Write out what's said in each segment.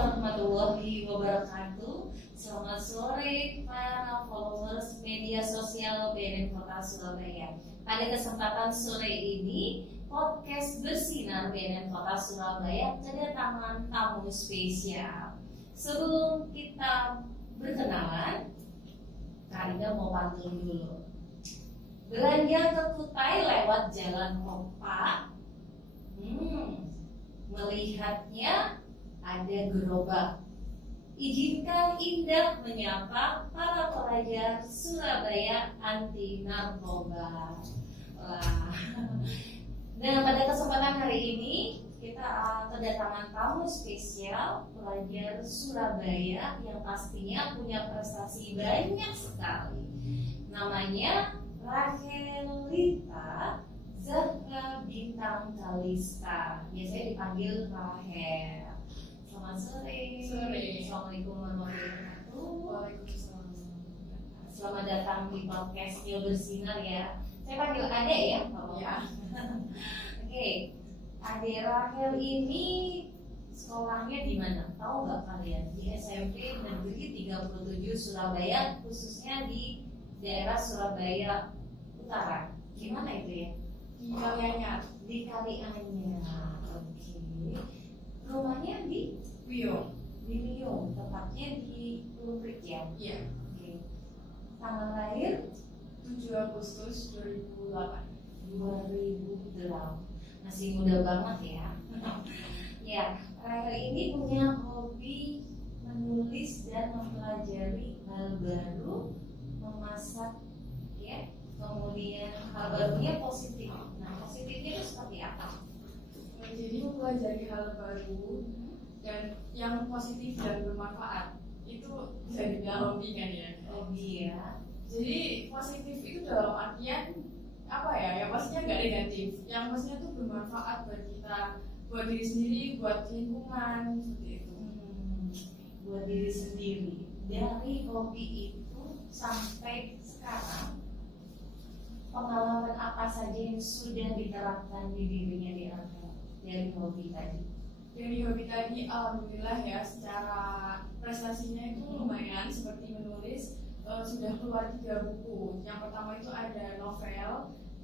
warahmatullahi wabarakatuh. Selamat sore para followers media sosial BNN Kota Surabaya. Pada kesempatan sore ini, podcast bersinar BNN Kota Surabaya kedatangan tamu spesial. Sebelum kita berkenalan, Karina mau pantun dulu. Belanja ke Kutai lewat Jalan Opak. Melihatnya ada gerobak. Izinkan Indah menyapa para pelajar Surabaya anti narkoba. Dan pada kesempatan hari ini kita kedatangan tamu spesial pelajar Surabaya yang pastinya punya prestasi banyak sekali. Namanya Rachelita Zahra Bintang Kalista, biasanya dipanggil Rahel. Selamat sore. Assalamualaikum warahmatullahi wabarakatuh. Waalaikumsalam. Selamat datang di podcast Yo Bersinar ya. Saya panggil Ade ya, Ya. Oke, Ade Rahel ini sekolahnya di mana? Tahu nggak kalian? Di SMP Negeri 37 Surabaya, khususnya di daerah Surabaya Utara. Gimana itu ya? Di Kalianyar. Di Kalianyar. Oke. Rumahnya di Wio. di Riau, tepatnya di Lubrik ya. Iya. Oke. Tanggal lahir 7 Agustus 2008. 2008. Masih muda banget ya. Ya, Rahel ini punya hobi menulis dan mempelajari hal baru, memasak ya. Kemudian hal barunya positif. Nah, positifnya itu seperti apa? Jadi mempelajari hal baru dan yang positif dan bermanfaat itu bisa dibilang hobi kan ya. Hobi ya. Jadi positif itu dalam artian apa ya? Yang pastinya nggak negatif. Yang pastinya itu bermanfaat buat kita, buat diri sendiri, buat lingkungan seperti itu. Buat diri sendiri. Dari hobi itu sampai sekarang, pengalaman apa saja yang sudah diterapkan di dirinya di Rahel dari hobi tadi? Dari hobi tadi, alhamdulillah ya, secara prestasinya itu lumayan. Seperti menulis, sudah keluar 3 buku. Yang pertama itu ada novel,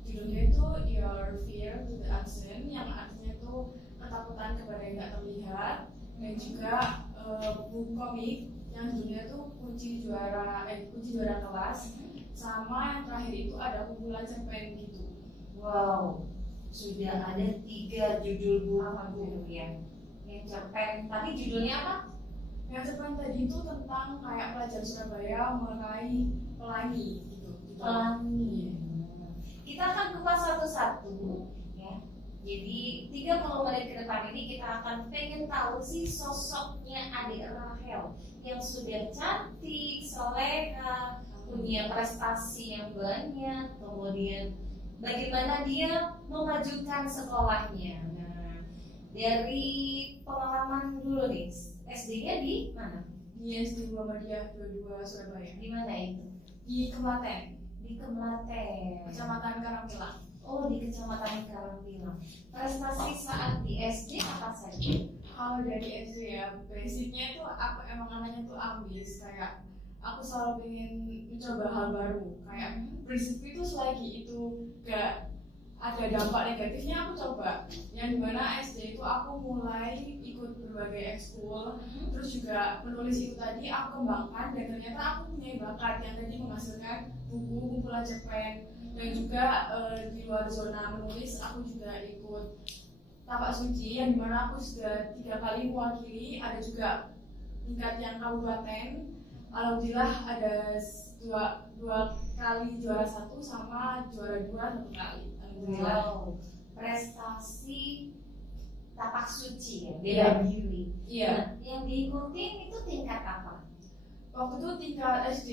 judulnya itu Your Fear to the Unseen, yang artinya itu ketakutan kepada yang tidak terlihat. Dan juga buku komik yang judulnya itu kunci juara kelas. Sama yang terakhir itu ada kumpulan cerpen gitu. Wow, sudah ada 3 judul buku ya. Yang cerpen tadi judulnya apa? Yang cerpen tadi itu tentang kayak pelajar Surabaya mulai pelangi gitu. Pelangi. Kita akan kupas satu-satu ya. Jadi 30 menit ke depan ini kita akan pengen tahu sih sosoknya adik Rahel yang sudah cantik, soleha, punya prestasi yang banyak, kemudian bagaimana dia memajukan sekolahnya. Nah, dari pengalaman dulu nih, SD-nya di mana? Di SD Muhammadiyah 22 Surabaya. Di mana itu? Di Kematen, Di Kematen, Kecamatan Karangpilang. Oh, di Kecamatan Karangpilang. Prestasi saat di SD apa saja? Kalau dari SD ya, basicnya itu aku emang anaknya tuh ambis, kayak aku selalu pengen mencoba hal baru. Kayak prinsip itu selagi itu gak ada dampak negatifnya aku coba. Yang dimana SD itu aku mulai ikut berbagai ekskul, terus juga menulis itu tadi aku kembangkan, dan ternyata aku punya bakat yang tadi menghasilkan buku, kumpulan cerpen, dan juga di luar zona menulis aku juga ikut tapak suci yang dimana aku sudah 3 kali mewakili, ada juga tingkat yang kabupaten. Alhamdulillah ada dua kali juara 1 sama juara 2 1 kali. Alhamdulillah. Wow, prestasi tapak suci ya, bela Iya. diri. Iya. Nah, yang diikuti itu tingkat apa? Waktu itu tingkat SD.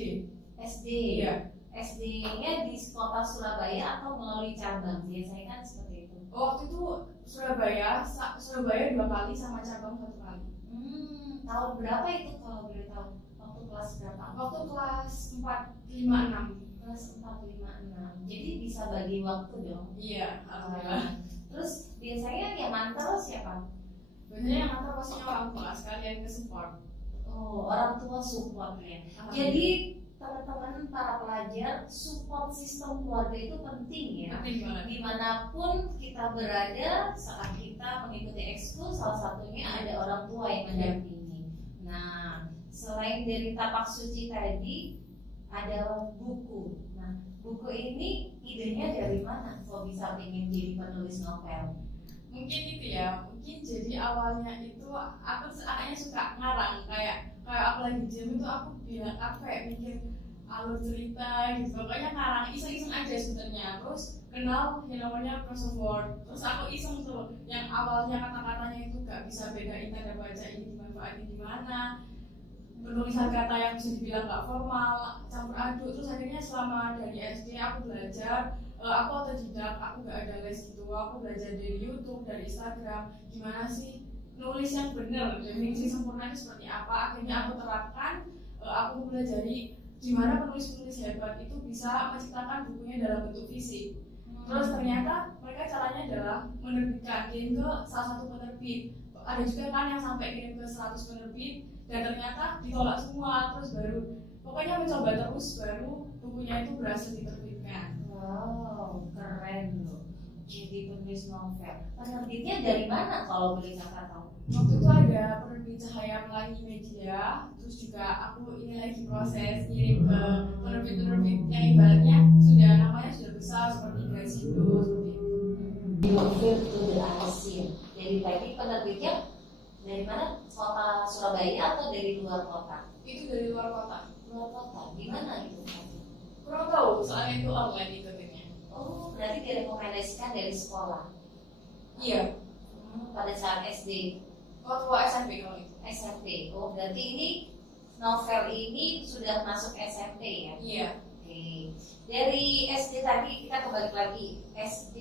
SD. Iya. SD-nya di kota Surabaya atau melalui cabang? Biasanya kan seperti itu. Waktu itu Surabaya 2 kali sama cabang 1 kali. Tahun berapa itu kalau boleh tahu? Waktu kelas berapa? Waktu kelas 4, 5, 6. Kelas 4, 5, 6. Jadi bisa bagi waktu dong. Iya, alhamdulillah. Terus biasanya yang mantel siapa? Biasanya yang ngantar pastinya orang tua, sekalian ke support. Oh, orang tua support ya. Jadi teman-teman para pelajar, support sistem keluarga itu penting ya. Penting banget. Dimanapun kita berada saat kita mengikuti ekskul, salah satunya ada orang tua yang mendampingi. Nah, selain dari tapak suci tadi, ada buku. Nah, buku ini idenya dari mana? Kok bisa pengen jadi penulis novel? Mungkin itu ya, mungkin jadi awalnya itu aku anaknya suka ngarang, kayak aku lagi diam itu aku bilang apa ya, mikir alur cerita gitu, pokoknya ngarang iseng-iseng aja sebenarnya. Terus kenal yang namanya crossword, terus aku iseng tuh yang awalnya kata-katanya itu gak bisa bedain tanda baca ini dimanfaatin di mana, penulisan kata yang bisa dibilang gak formal, campur aduk. Terus akhirnya selama dari SD aku belajar, aku otodidak, aku gak ada les gitu, aku belajar dari YouTube, dari Instagram, gimana sih nulis yang benar, definisi sempurna itu seperti apa. Akhirnya aku terapkan, aku pelajari gimana penulis-penulis hebat itu bisa menciptakan bukunya dalam bentuk fisik. Terus ternyata mereka caranya adalah menerbitkan, kirim ke salah satu penerbit. Ada juga kan yang sampai kirim ke 100 penerbit dan ternyata ditolak semua. Terus baru pokoknya mencoba terus, baru bukunya itu berhasil diterbitkan. Wow, keren loh. Jadi penulis novel. Penerbitnya dari mana kalau boleh kakak tahu? Waktu itu ada penerbit Cahaya Melangi Media, terus juga aku ini lagi proses kirim ke penerbit-penerbit yang ibaratnya sudah namanya sudah besar seperti Grasindo seperti itu. Novel to the Asia. Jadi tadi penerbitnya dari mana? Kota Surabaya atau dari luar kota? Itu dari luar kota. Luar kota. Di mana itu? Kurang tahu, soalnya itu online itu katanya. Oh, berarti direkomendasikan dari sekolah. Iya. Pada saat SD. Waktu SMP kalau itu. SMP. Oh, berarti ini novel ini sudah masuk SMP ya? Iya. Oke. Dari SD tadi kita kembali lagi. SD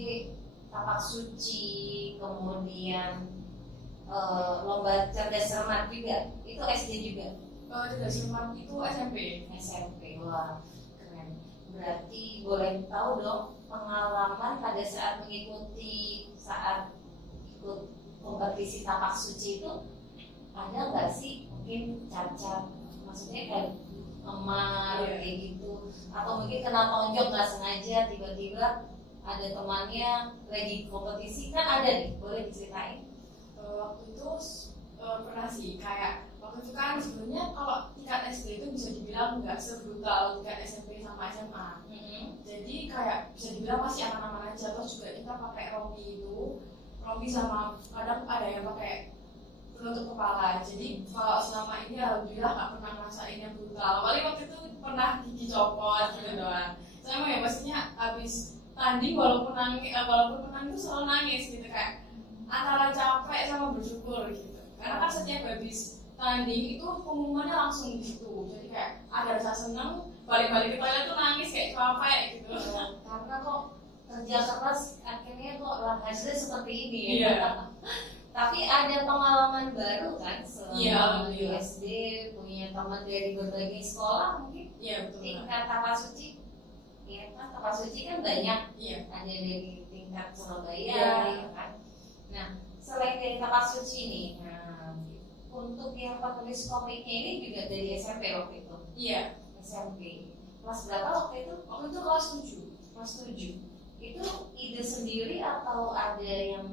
Tapak Suci, kemudian lomba cerdas cermat juga. Itu SD juga. Cerdas cermat itu SMP. SMP. Wah, keren. Berarti boleh tahu dong pengalaman pada saat mengikuti saat ikut kompetisi tapak suci itu ada nggak sih mungkin cacat, maksudnya kayak memar kayak gitu, atau mungkin kena tonjok nggak sengaja tiba-tiba ada temannya lagi kompetisi kan ada nih, boleh diceritain? Waktu itu pernah sih, kayak waktu itu kan sebenarnya kalau tingkat SD itu bisa dibilang nggak sebrutal tingkat SMP sama SMA. Jadi kayak bisa dibilang masih aman-aman aja. Terus juga kita pakai rompi sama kadang ada yang pakai penutup kepala. Jadi kalau selama ini alhamdulillah nggak pernah ngerasain yang brutal. Paling waktu itu pernah gigi copot gitu doang. Saya emang ya pastinya habis tanding walaupun menang itu selalu nangis gitu, kayak antara capek sama bersyukur gitu. Karena kan setiap habis tanding itu pengumumannya langsung di situ. Jadi kayak ada rasa seneng, balik-balik ke toilet tuh nangis kayak capek gitu. Karena kok kerja keras akhirnya kok hasilnya seperti ini ya. Iya. Tapi ada pengalaman baru kan selama di Iya, SD, punya teman dari berbagai sekolah mungkin. Iya betul. Tingkat tapak suci, ya kan tapak suci kan banyak. Iya. Ada dari tingkat Surabaya, Iya. ya kan. Nah, selain dari tapak suci nih, nah, untuk yang penulis komiknya ini juga dari SMP waktu itu. Iya. SMP. Kelas berapa waktu itu? Waktu itu kelas 7. Kelas 7. Itu ide sendiri atau ada yang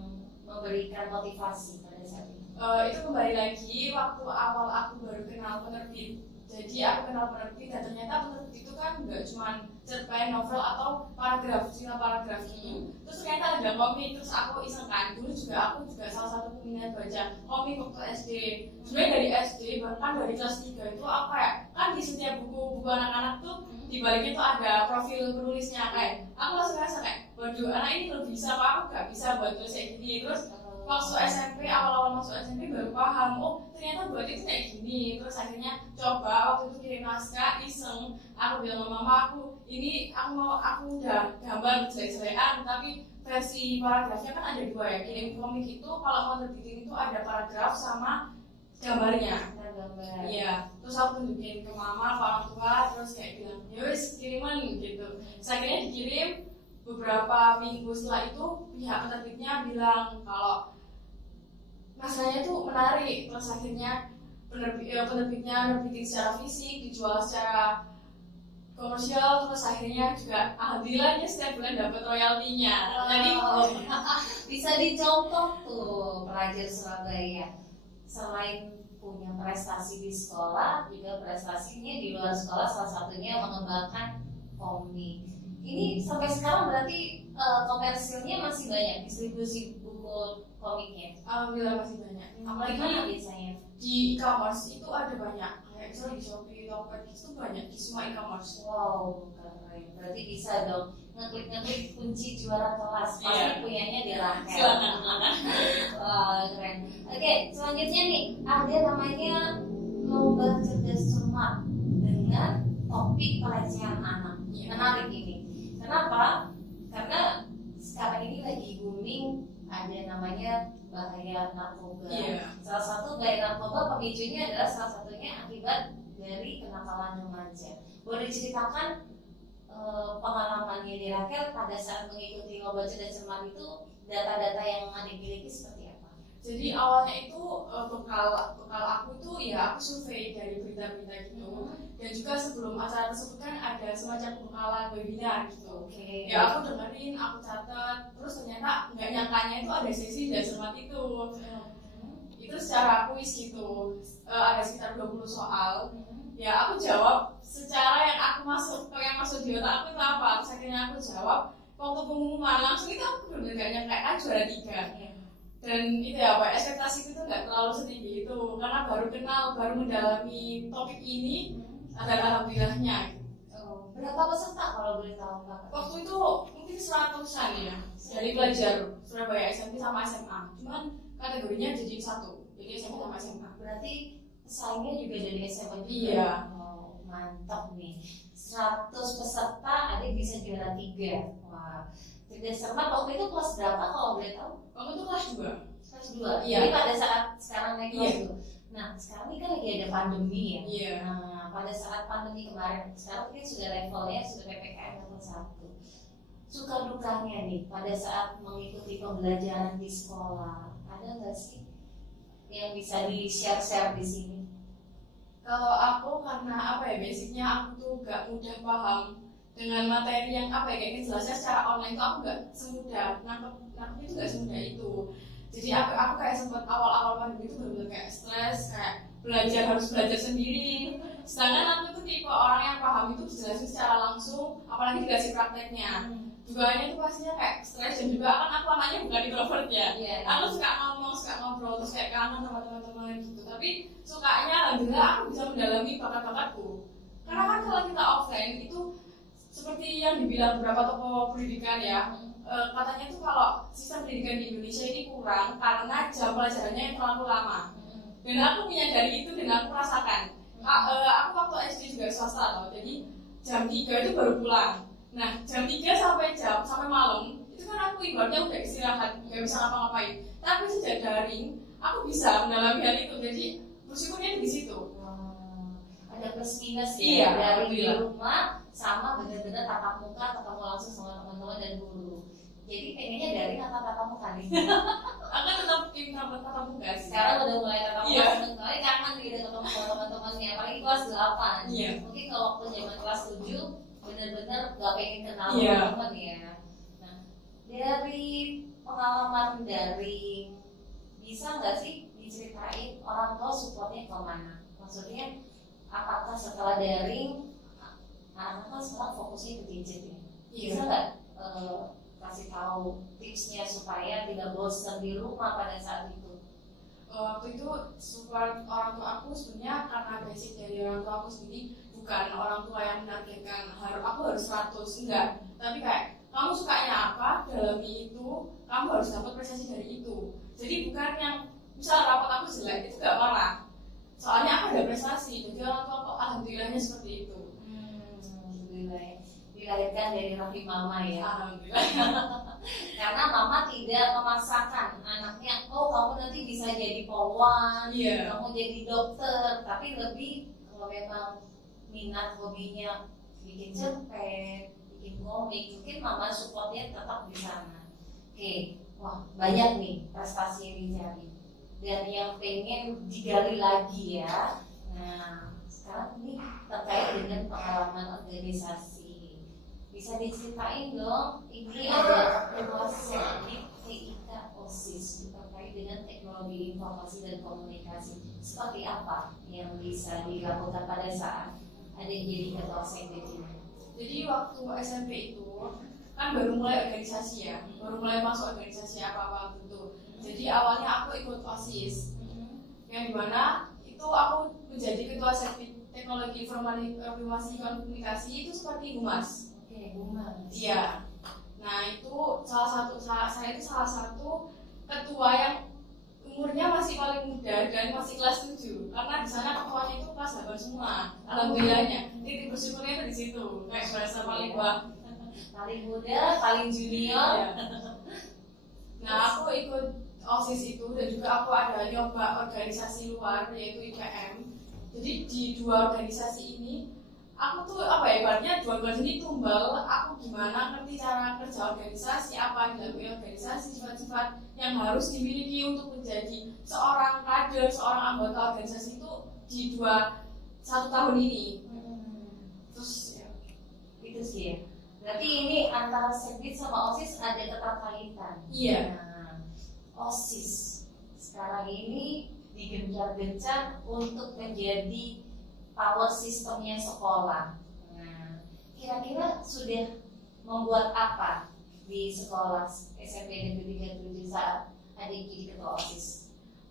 memberikan motivasi pada saat itu? Itu kembali lagi waktu awal aku baru kenal penerbit. Jadi aku kenal penerbit dan ternyata penerbit itu kan nggak cuma cerpen, novel atau paragraf, cerita paragraf gitu. Terus ternyata ada komik, terus aku iseng kan. Dulu juga aku salah satu peminat baca komik waktu SD. Sebenarnya dari SD, bahkan dari kelas 3 itu aku kayak, kan di setiap buku anak-anak tuh di baliknya tuh ada profil penulisnya, kayak aku langsung ngerasa kayak, waduh anak ini lebih bisa, kok aku gak bisa buat tulis kayak gini. Terus waktu SMP, awal-awal masuk SMP baru paham, oh ternyata buat itu kayak gini. Terus akhirnya coba, waktu itu kirim naskah iseng, aku bilang sama mama aku, ini aku udah gambar jelek-jelekan, tapi versi paragrafnya kan ada 2 ya. Kirim komik itu kalau mau terbitin itu ada paragraf sama gambarnya. Iya, terus aku tunjukin ke mama, ke orang tua, terus kayak bilang, yowes kiriman gitu. Saya akhirnya dikirim. Beberapa minggu setelah itu pihak penerbitnya bilang kalau naskahnya tuh menarik, terus akhirnya penerbitnya nerbitin secara fisik, dijual secara komersial, terus akhirnya juga alhamdulillahnya setiap bulan dapat royaltinya. Jadi bisa dicontoh tuh pelajar Surabaya, selain punya prestasi di sekolah, juga prestasinya di luar sekolah, salah satunya mengembangkan komik. Ini sampai sekarang berarti komersilnya masih banyak, distribusi buku komiknya. alhamdulillah masih banyak. Apalagi mana biasanya? Di e-commerce itu ada banyak, kayak misalnya di Shopee, Tokped itu banyak di semua e-commerce. Wow, keren. Berarti bisa dong ngeklik kunci juara kelas. Pasti Iya. punyanya di Rahel. Silakan. Wah, keren. Oke, selanjutnya nih ada namanya lomba cerdas cermat dengan topik pelecehan anak. Iya. Menarik ini. Kenapa? Karena sekarang ini lagi booming ada namanya bahaya narkoba. Iya. Salah satu bahaya narkoba pemicunya adalah salah satunya akibat dari kenakalan remaja. Boleh diceritakan pengalamannya di Rakel pada saat mengikuti lomba cerdas cermat itu, data-data yang ada miliki seperti apa? Jadi awalnya itu bekal aku itu ya aku survei dari berita-berita gitu, dan juga sebelum acara tersebut kan ada semacam bekalan webinar gitu. Oke. Ya aku dengerin, aku catat, terus ternyata nggak nyangkanya itu ada sesi dan cermat itu. Itu secara kuis gitu, ada sekitar 20 soal. Ya aku jawab secara yang masuk di otak aku itu apa. Terus akhirnya aku jawab, waktu pengumuman langsung itu aku bener-bener gak nyangka kan juara 3. Dan itu ya Pak, ekspektasi itu nggak terlalu setinggi itu, karena baru kenal, baru mendalami topik ini, dan alhamdulillahnya. Berapa peserta kalau boleh tahu Pak? Waktu itu mungkin 100-an ya, dari pelajar Surabaya SMP sama SMA. Cuman kategorinya jadi satu, jadi SMP sama SMA. Berarti pesaingnya juga dari SMA juga. Iya. Oh, mantap nih. 100 peserta ada yang bisa juara 3. Wah. Cerdas cermat waktu itu kelas berapa kalau boleh tahu? Waktu itu kelas 2. Kelas 2. Iya. Jadi pada saat sekarang naik kelas Iya. 2. Nah, sekarang ini kan lagi ada pandemi ya. Iya. Nah, pada saat pandemi kemarin, sekarang mungkin sudah levelnya sudah PPKM level 1. Suka dukanya nih pada saat mengikuti pembelajaran di sekolah, ada nggak sih yang bisa di-share di sini? Kalau aku karena apa ya, basicnya aku tuh gak mudah paham dengan materi yang apa ya, kayak jelasnya secara online tuh aku gak semudah nangkep itu gak semudah itu. Jadi aku kayak sempat awal-awal pandemi itu benar-benar kayak stres, kayak harus belajar sendiri. Sedangkan aku tuh tipe orang yang paham itu dijelasin secara langsung, apalagi dikasih prakteknya. Dugaannya itu pastinya kayak stres, dan juga kan aku anaknya bukan introvert ya. Aku suka ngomong, suka ngobrol, terus kayak kangen sama teman-teman gitu. Tapi sukanya alhamdulillah aku bisa mendalami bakat-bakatku. Karena kan kalau kita offline itu seperti yang dibilang beberapa tokoh pendidikan ya, katanya tuh kalau sistem pendidikan di Indonesia ini kurang karena jam pelajarannya yang terlalu lama. Dan aku menyadari itu dan aku rasakan. Aku waktu SD juga swasta loh, jadi jam 3 itu baru pulang. Nah, jam 3 sampai malam itu kan aku ibaratnya udah istirahat, nggak bisa ngapa-ngapain. Tapi sejak daring, aku bisa mendalami hal itu. Jadi bersyukurnya di situ. Ada plus minus Iya, ya, dari di iya. rumah sama benar-benar tatap muka, ketemu langsung sama teman-teman dan guru. Jadi pengennya daring atau tatap muka nih? Aku tetap tim tatap muka sih. Sekarang udah mulai tatap muka, Iya. sebenarnya kangen nih udah ketemu sama teman-temannya, apalagi kelas 8. Iya. Mungkin kalau waktu zaman kelas 7 benar-benar gak pengen kenal Iya. teman ya. Nah, dari pengalaman daring, bisa nggak sih diceritain orang tua supportnya kemana? Maksudnya apakah setelah daring anak kan sekarang fokusnya ke gadget ya? Bisa nggak kasih tahu tipsnya supaya tidak bosan di rumah pada saat itu? Waktu itu support orang tua aku sebenarnya karena basic dari orang tua aku sendiri, bukan orang tua yang menargetkan aku harus 100, enggak. Tapi kayak kamu sukanya apa, dalami itu, kamu harus dapat prestasi dari itu. Jadi bukan yang misal rapat aku jelek, itu gak marah. Soalnya aku ada prestasi, jadi orang tua kok alhamdulillahnya seperti itu. Alhamdulillah ya. Dilahirkan dari rahim mama ya. Alhamdulillah. Karena mama tidak memaksakan anaknya, oh kamu nanti bisa jadi polwan, Iya. kamu jadi dokter, tapi lebih kalau memang minat hobinya bikin cerpen, bikin komik, mungkin mama supportnya tetap di sana. Oke, wah banyak nih prestasi yang dicari. dan yang pengen digali lagi ya. Nah, sekarang ini terkait dengan pengalaman organisasi. Bisa diceritain dong, ini ada proses TIK OSIS terkait dengan teknologi informasi dan komunikasi. Seperti apa yang bisa dilakukan pada saat ada yang jadi ketua sekdet ini? Jadi waktu SMP itu kan baru mulai organisasi ya, baru mulai masuk organisasi apa-apa gitu. Jadi awalnya aku ikut OSIS, yang dimana itu aku menjadi ketua sekdet teknologi informasi komunikasi itu seperti humas. Oke, humas. Iya. Nah itu saya itu salah satu ketua yang umurnya masih paling muda dan masih kelas 7 karena di sana ketuanya itu kelas 8 semua. Alhamdulillahnya, titik bersyukurnya di situ. Kayak berasa paling tua, paling muda, paling junior. Ya. Nah aku ikut OSIS itu dan juga aku ada nyoba organisasi luar yaitu IPM. Jadi di dua organisasi ini aku tuh ibaratnya dua organisasi ini tumbal aku gimana ngerti cara kerja organisasi, apa yang dilakukan organisasi, sifat-sifat yang harus dimiliki untuk menjadi seorang kader, seorang anggota organisasi itu di 1 tahun ini. Terus ya, itu sih ya. Berarti ini antara sekdet sama OSIS ada keterkaitan. Iya. Nah, OSIS sekarang ini digencar-gencar untuk menjadi power sistemnya sekolah. Nah, kira-kira sudah membuat apa di sekolah SMP Negeri 37 saat adik jadi ketua OSIS?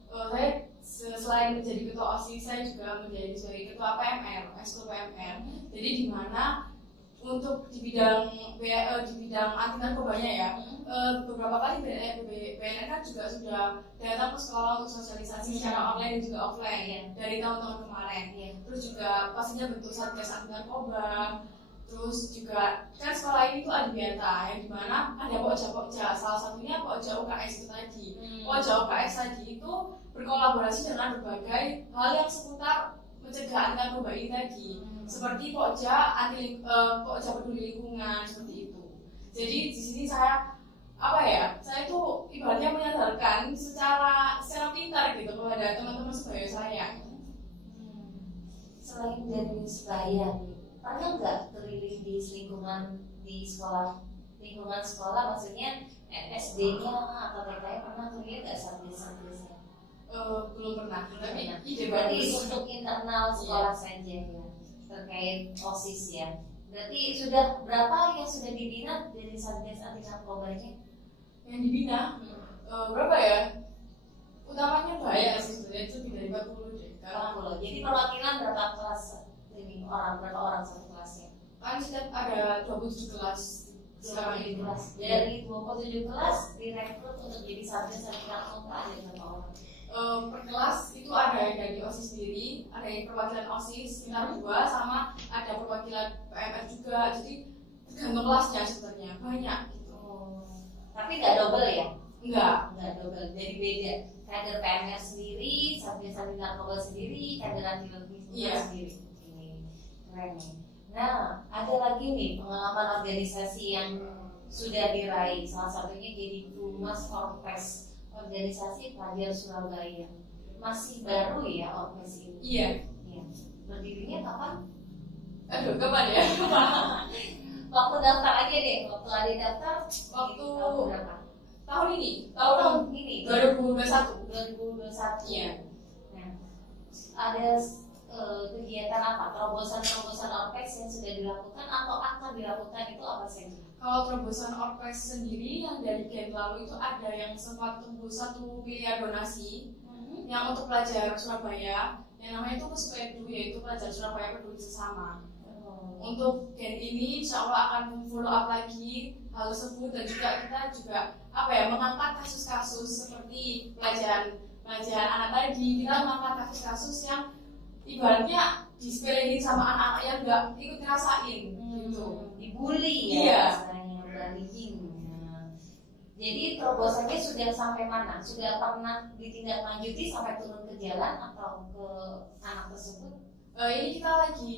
Saya selain menjadi ketua OSIS, saya juga menjadi sebagai ketua PMR, ekskul PMR. Jadi di mana untuk di bidang anti narkobanya ya, beberapa kali BNN kan juga sudah datang ke sekolah untuk sosialisasi secara online dan juga offline ya, dari tahun-tahun kemarin. Terus juga pastinya bentuk satgas anti narkoba. Terus juga kan sekolah ini tuh ada biata yang dimana ada pokja, salah satunya pokja UKS itu tadi. Pokja UKS tadi itu berkolaborasi dengan berbagai hal yang seputar mencegah anti narkoba ini tadi. Seperti pokja peduli lingkungan seperti itu. Jadi di sini saya tuh ibaratnya menyadarkan secara pintar gitu kepada teman-teman sebaya saya. Selain dari sebaya, pernah nggak keliling di lingkungan sekolah, maksudnya SD-nya atau TK-nya pernah keliling nggak satgas-satgasnya? Belum pernah, tapi berarti untuk internal sekolah saja ya, terkait OSIS ya. Berarti sudah berapa yang sudah dibina dari satgas anti narkobanya? Yang dibina berapa ya? Utamanya banyak sih sebenarnya, itu lebih dari 40 deh. 40. Jadi perwakilan berapa kelas ini berapa orang satu kelasnya? Kan setiap ada 27 kelas. Sekarang ini dari 27 kelas direkrut untuk jadi satgas anti narkoba ada berapa orang? Per kelas itu ada yang dari OSIS sendiri, ada yang perwakilan OSIS sekitar 2, sama ada perwakilan PMR juga. Jadi tergantung kelasnya sebenarnya, banyak gitu. Tapi nggak double ya? Nggak double, jadi beda. Kader PMR sendiri, satgas anti narkoba sendiri, kader anti narkoba sendiri. Keren nih. Nah, ada lagi nih pengalaman organisasi yang sudah diraih. Salah satunya jadi Humas Orpes, organisasi pelajar Surabaya. Masih baru ya Orpes ini? Iya. Berdirinya kapan? Aduh, kapan ya? Waktu daftar aja deh. Waktu ada daftar. Waktu berapa? Tahun ini. Tahun ini. 2021. 2021. Iya. Nah, ada kegiatan apa? Terobosan Orpes yang sudah dilakukan atau akan dilakukan itu apa saja? Kalau terobosan Orpes sendiri yang dari Gen lalu itu ada yang sempat tembus 1 miliar donasi yang untuk pelajar Surabaya yang namanya itu PESPEDU, yaitu pelajar Surabaya peduli sesama. Untuk Gen ini insya Allah akan follow up lagi hal tersebut, dan juga kita juga mengangkat kasus-kasus seperti pelajaran anak tadi. Kita mengangkat kasus-kasus yang ibaratnya disepelein sama anak-anak yang nggak ikut ngerasain gitu, dibully ya, bullying. Jadi terobosannya sudah sampai mana? Sudah pernah ditindaklanjuti sampai turun ke jalan atau ke anak tersebut? Ini kita lagi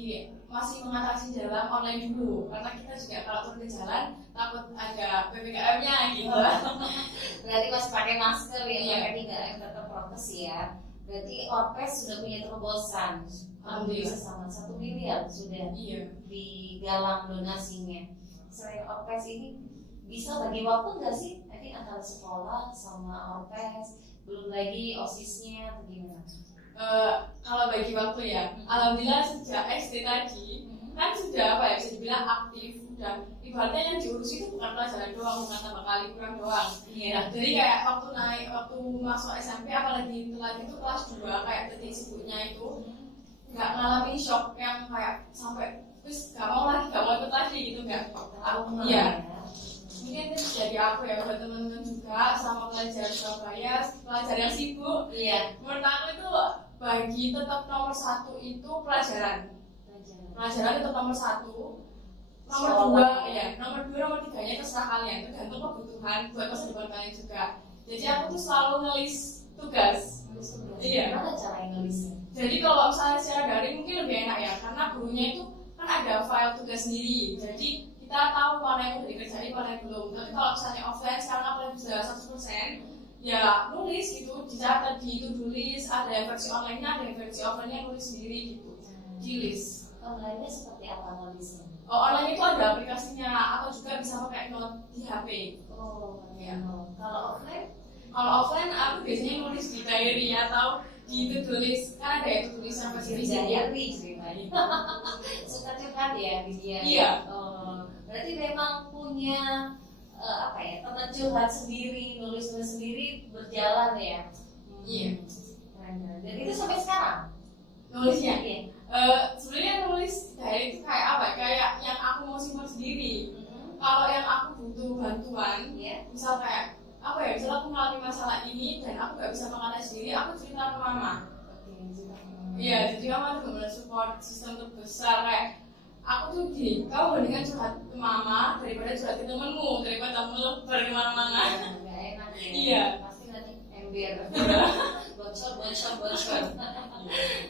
masih mengatasi dalam online dulu, karena kita juga kalau turun ke jalan takut ada PPKM-nya gitu. Berarti masih pakai masker ya, Iya. pakai 3M tetap prokes ya. Berarti Orpes sudah punya terobosan. Alhamdulillah sama 1 miliar sudah Iya. digalang donasinya. Selain Orpes ini bisa bagi waktu nggak sih? Tadi antara sekolah sama Orpes, belum lagi OSIS-nya atau gimana? Kalau bagi waktu ya, alhamdulillah sejak SD tadi kan sudah apa ya, bisa dibilang aktif, udah ibaratnya yang diurus itu bukan pelajaran doang, bukan tambah kali kurang doang. Iya. Jadi kayak waktu masuk SMP apalagi telat itu kelas 2 kayak detik sibuknya itu nggak ngalamin shock yang kayak sampai terus gak mau ikut lagi gitu nggak. Iya. Mungkin itu jadi aku ya buat teman-teman juga sama pelajar Surabaya, pelajar yang sibuk. Iya. Menurut aku itu bagi tetap nomor 1 itu pelajaran tetap nomor 1. Nomor 2 ya, nomor 2, nomor 3-nya terserah kalian, tergantung kebutuhan buat masa depan kalian juga. Jadi aku tuh selalu ngelis tugas. Iya. Gimana cara ngelisnya? Jadi kalau misalnya secara daring mungkin lebih enak ya, karena gurunya itu kan ada file tugas sendiri. Jadi kita tahu mana yang udah dikerjain, mana yang belum. Tapi kalau misalnya offline sekarang apalagi sudah 100%, ya nulis gitu, dicatat di to-do list, ada yang versi online-nya, ada yang versi offline-nya nulis sendiri gitu. Di list. Online-nya seperti apa nulisnya? Online itu ada aplikasinya atau juga bisa pakai note di HP. Oh, Ya. Kalau offline? Kalau offline aku biasanya nulis di diary atau di to-do list. Kan ada ya to-do list yang versi Diary ceritanya. Suka curhat ya dia. Iya. Berarti memang punya teman curhat sendiri, nulis sendiri berjalan ya. Iya. Dan itu sampai sekarang Nulisnya. Iya. Sebenarnya nulis diary itu kayak apa? Kayak yang aku mau simpan sendiri. Kalau yang aku butuh bantuan, misal kayak apa ya? Misal aku mengalami masalah ini dan aku nggak bisa mengatasi sendiri, aku cerita ke mama. Iya, jadi mama tuh benar support sistem terbesar kayak aku tuh gini, kamu mendingan curhat ke mama daripada curhat ke temenmu daripada melebar kemana-mana. Nggak enak ya. Iya. Pasti nanti ember. bocor.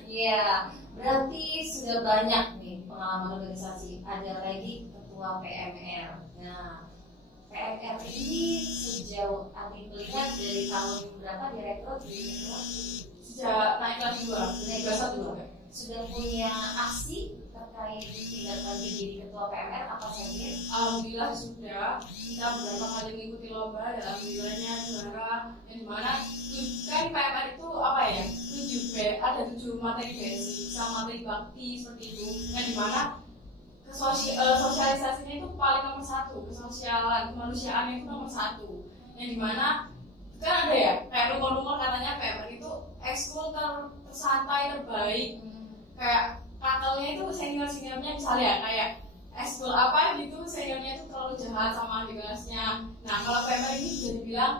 Iya. Berarti sudah banyak nih pengalaman organisasi. Ada lagi ketua PMR. Nah, PMR ini sejauh Andi melihat dari tahun berapa direkrut di ketua? Sejak naik kelas 2, sudah punya aksi terkait tindak lanjut jadi ketua PMR apa saja? Alhamdulillah sudah. Kita beberapa kali mengikuti lomba dan alhamdulillahnya juara. Yang dimana kan PMR itu apa ya? 7 ada 7 materi basic sama materi bakti seperti itu. Yang dimana sosialisasinya itu paling nomor 1, kesosialan kemanusiaan itu nomor 1. Yang dimana kan ada ya kayak rumor-rumor katanya PMR itu ekskul tersantai terbaik. Kayak kakelnya itu seniornya misalnya kayak ekskul apa gitu seniornya itu terlalu jahat sama adik kelasnya. Nah kalau PMR ini bisa dibilang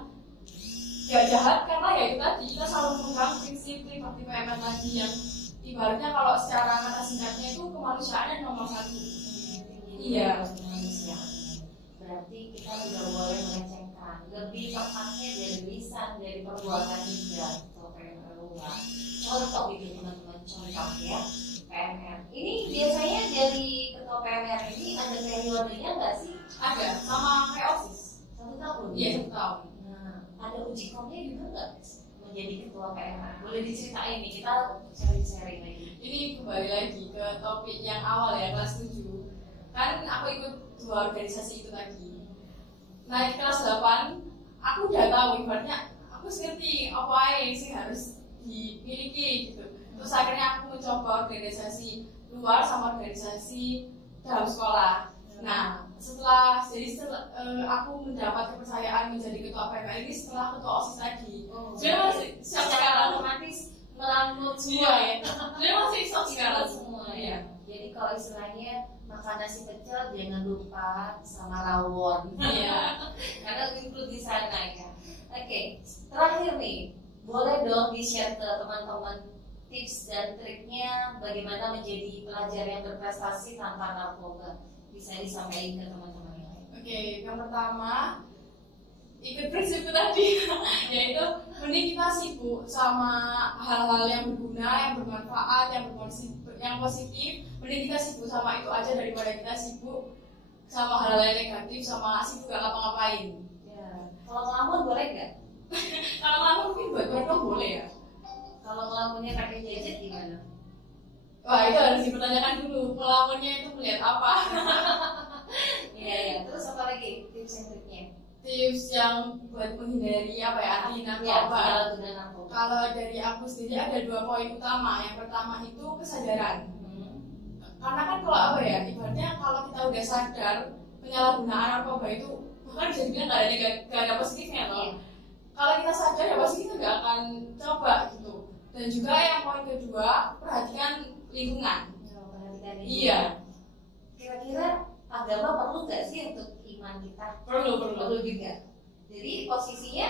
gak jahat karena ya itu tadi kita selalu memegang prinsip seperti PMR tadi yang ibaratnya kalau secara kata singkatnya itu kemanusiaan yang nomor 1. Iya. Berarti kita tidak boleh melecehkan, lebih tepatnya dari lisan, dari perbuatan juga. Contoh gitu teman-teman, contoh ya PMR. Ini biasanya dari ketua PMR ini ada periodenya nggak sih? Ada, sama kayak OSIS 1 tahun? Iya, 1 tahun. Nah, ada uji komnya juga nggak menjadi ketua PMR? Boleh diceritain nih, kita sharing lagi. Ini kembali lagi ke topik yang awal ya, kelas 7. Kan aku ikut 2 organisasi itu tadi. Nah di kelas 8, aku udah tahu ibaratnya aku ngerti apa yang sih harus dimiliki gitu. Terus akhirnya aku mencoba organisasi luar sama organisasi dalam sekolah. Nah setelah aku mendapat kepercayaan menjadi ketua PMR ini setelah ketua OSIS tadi. Jadi masih secara otomatis melangkut semua ya. Jadi masih sekarang semua ya. Jadi kalau istilahnya makan nasi pecel jangan lupa sama rawon. Iya. Karena include di sana ya. Oke, terakhir nih, boleh dong di-share ke teman-teman tips dan triknya bagaimana menjadi pelajar yang berprestasi tanpa narkoba. Bisa disampaikan ke teman-teman yang lain. Oke, yang pertama ikut prinsipku tadi, yaitu mending kita sibuk sama hal-hal yang berguna, yang bermanfaat, yang positif. Mending kita sibuk sama itu aja daripada kita sibuk sama hal-hal yang negatif, sama sibuk gak ngapa-ngapain. Ya. Kalau ngelamun boleh nggak? Kalau ngelamun mungkin buat mereka boleh ya. Kalau ngelamunnya pakai gadget gimana? Wah, itu harus dipertanyakan dulu. Ngelamunnya itu melihat apa? Iya. Terus apa lagi tips and triknya? Tips yang buat menghindari apa ya, anti narkoba. Kalau dari aku sendiri ada 2 poin utama. Yang pertama itu kesadaran. Karena kan kalau apa ya, ibaratnya kalau kita udah sadar penyalahgunaan narkoba itu bahkan bisa dibilang nggak ada positifnya loh. Iya. Kalau kita sadar ya pasti kita nggak akan coba gitu. Dan juga yang poin kedua, perhatikan lingkungan. Iya. Kira-kira agama perlu nggak sih untuk iman kita? Perlu juga. Jadi posisinya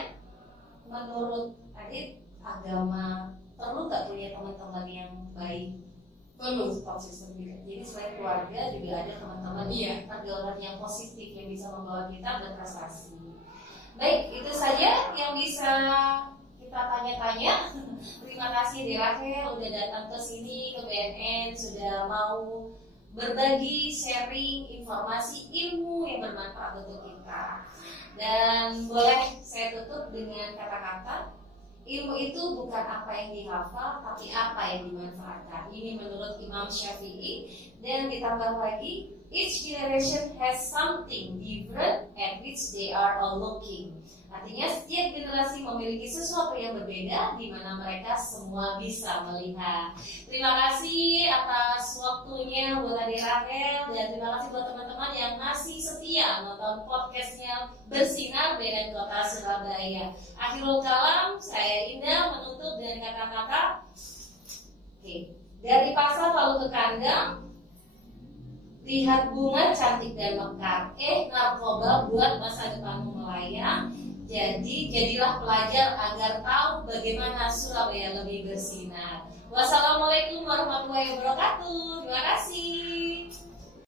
menurut Adit, agama perlu nggak punya teman-teman yang baik? Perlu support system juga. Jadi selain keluarga juga ada teman-teman pergaulan yang positif yang bisa membawa kita berprestasi. Baik, itu saja yang bisa kita tanya-tanya. Terima kasih Rachel udah datang ke sini ke BNN, sudah mau berbagi, sharing informasi ilmu yang bermanfaat untuk kita. Dan boleh saya tutup dengan kata-kata, ilmu itu bukan apa yang dihafal, tapi apa yang dimanfaatkan. Ini menurut Imam Syafi'i. Dan ditambah lagi, each generation has something different at which they are all looking. Artinya setiap generasi memiliki sesuatu yang berbeda di mana mereka semua bisa melihat. Terima kasih atas waktunya buat Adik Rachel, dan terima kasih buat teman-teman yang masih setia nonton podcastnya Bersinar BNN Kota Surabaya. Akhirul kalam, saya Indah menutup dengan kata-kata dari pasar lalu ke kandang, lihat bunga cantik dan mekar, narkoba buat masa depanmu melayang. Jadi jadilah pelajar agar tahu bagaimana Surabaya lebih bersinar. Wassalamualaikum warahmatullahi wabarakatuh. Terima kasih.